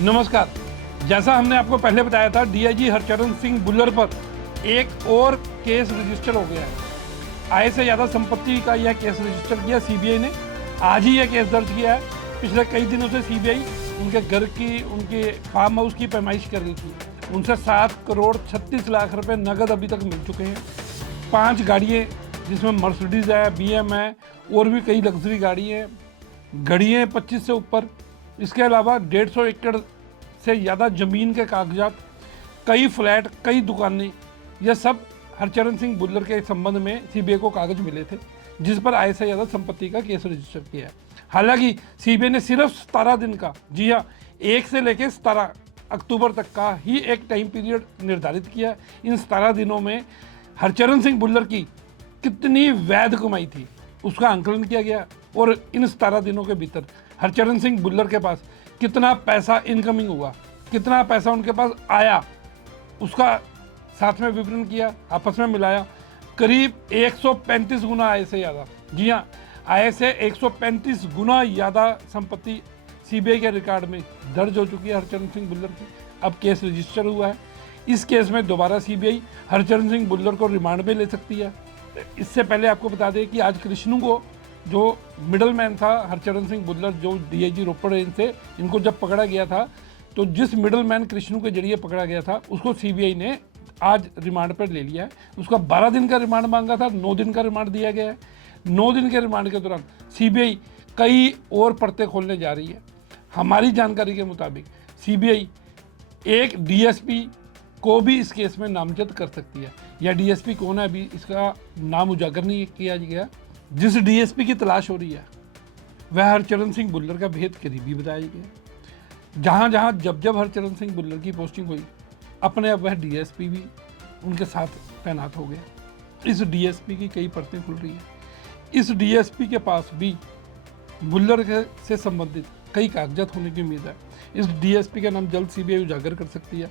नमस्कार। जैसा हमने आपको पहले बताया था, डीआईजी हरचरण सिंह बुल्लर पर एक और केस रजिस्टर हो गया है। आय से ज़्यादा संपत्ति का यह केस रजिस्टर किया सीबीआई ने। आज ही यह केस दर्ज किया है। पिछले कई दिनों से सीबीआई उनके घर की, उनके फार्म हाउस की पैमाइश कर रही थी। उनसे 7 करोड़ 36 लाख रुपए नगद अभी तक मिल चुके हैं। 5 गाड़ियाँ, जिसमें मर्सिडीज़ है, बीएम है, और भी कई लग्जरी गाड़ी हैं, घड़ियाँ 25 से ऊपर। इसके अलावा 150 एकड़ से ज़्यादा ज़मीन के कागजात, कई फ्लैट, कई दुकानें, यह सब हरचरण सिंह बुल्लर के संबंध में सीबीआई को कागज मिले थे, जिस पर आय से ज़्यादा संपत्ति का केस रजिस्टर किया है। हालांकि सीबीआई ने सिर्फ 17 दिन का, जी हाँ, 1 से लेकर 17 अक्टूबर तक का ही एक टाइम पीरियड निर्धारित किया। इन 17 दिनों में हरचरण सिंह बुल्लर की कितनी वैध कमाई थी उसका आंकलन किया गया, और इन 17 दिनों के भीतर हरचरण सिंह बुल्लर के पास कितना पैसा इनकमिंग हुआ, कितना पैसा उनके पास आया, उसका साथ में विवरण किया, आपस में मिलाया। करीब 135 गुना आय से ज़्यादा, जी हाँ, आय से 135 गुना ज़्यादा संपत्ति सीबीआई के रिकॉर्ड में दर्ज हो चुकी है हरचरण सिंह बुल्लर की। अब केस रजिस्टर हुआ है। इस केस में दोबारा सीबीआई हरचरण सिंह बुल्लर को रिमांड पे ले सकती है। इससे पहले आपको बता दें कि आज कृष्णू को, जो मिडल मैन था हरचरण सिंह बुल्लर, जो डीआईजी रोपड़ रेंज से इनको जब पकड़ा गया था, तो जिस मिडल मैन कृष्णू के जरिए पकड़ा गया था, उसको सीबीआई ने आज रिमांड पर ले लिया है। उसका 12 दिन का रिमांड मांगा था, 9 दिन का रिमांड दिया गया है। 9 दिन के रिमांड के दौरान सीबीआई कई और परतें खोलने जा रही है। हमारी जानकारी के मुताबिक सीबीआई एक डीएसपी को भी इस केस में नामजद कर सकती है। यह डीएसपी कौन है, अभी इसका नाम उजागर नहीं किया गया। जिस डीएसपी की तलाश हो रही है वह हरचरण सिंह बुल्लर का भेद करीबी बताया गया। जहाँ जहाँ जब हरचरण सिंह बुल्लर की पोस्टिंग हुई, अपने अब वह डीएसपी भी उनके साथ तैनात हो गया। इस डीएसपी की कई परतें खुल रही हैं। इस डीएसपी के पास भी बुल्लर से संबंधित कई कागजात होने की उम्मीद है। इस डीएसपी का नाम जल्द सीबीआई उजागर कर सकती है।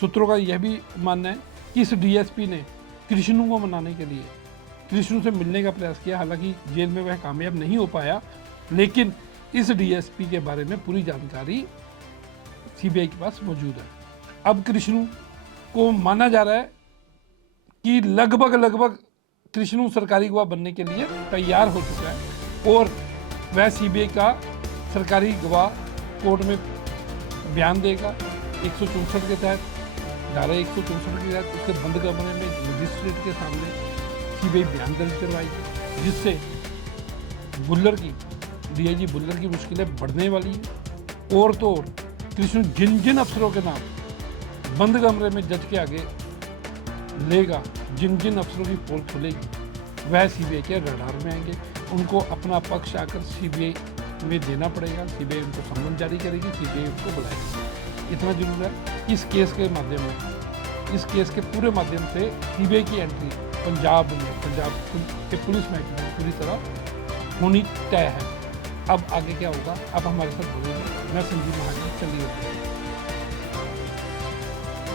सूत्रों का यह भी मानना है कि इस डीएसपी ने कृष्णू को मनाने के लिए कृष्णू से मिलने का प्रयास किया। हालांकि जेल में वह कामयाब नहीं हो पाया, लेकिन इस डीएसपी के बारे में पूरी जानकारी सीबीआई के पास मौजूद है। अब कृष्णू को माना जा रहा है कि लगभग कृष्णू सरकारी गवाह बनने के लिए तैयार हो चुका है, और वह सीबीआई का सरकारी गवाह कोर्ट में बयान देगा। 164 के तहत, धारा 164 के तहत उसके बंद कमरे में मजिस्ट्रेट के सामने सीबीआई बयान दर्ज करवाएगी, जिससे बुल्लर की, डीआईजी बुल्लर की मुश्किलें बढ़ने वाली हैं। और तो और कृष्ण जिन अफसरों के नाम बंद कमरे में जज के आगे लेगा, जिन अफसरों की पोल खुलेगी, वह सीबीआई के रडार में आएंगे। उनको अपना पक्ष आकर सीबीआई में देना पड़ेगा। सीबीआई उनको सम्मन जारी करेगी, सीबीआई उनको बुलाएगी। इतना जरूर है। इस केस के माध्यम में, इस केस के पूरे माध्यम से सीबीआई की एंट्री पंजाब के पुलिस महकमे में पूरी तरह होनी तय है। अब आगे क्या होगा, अब हमारे साथ बोलेंगे। मैं संजीव महाजन, चलिए।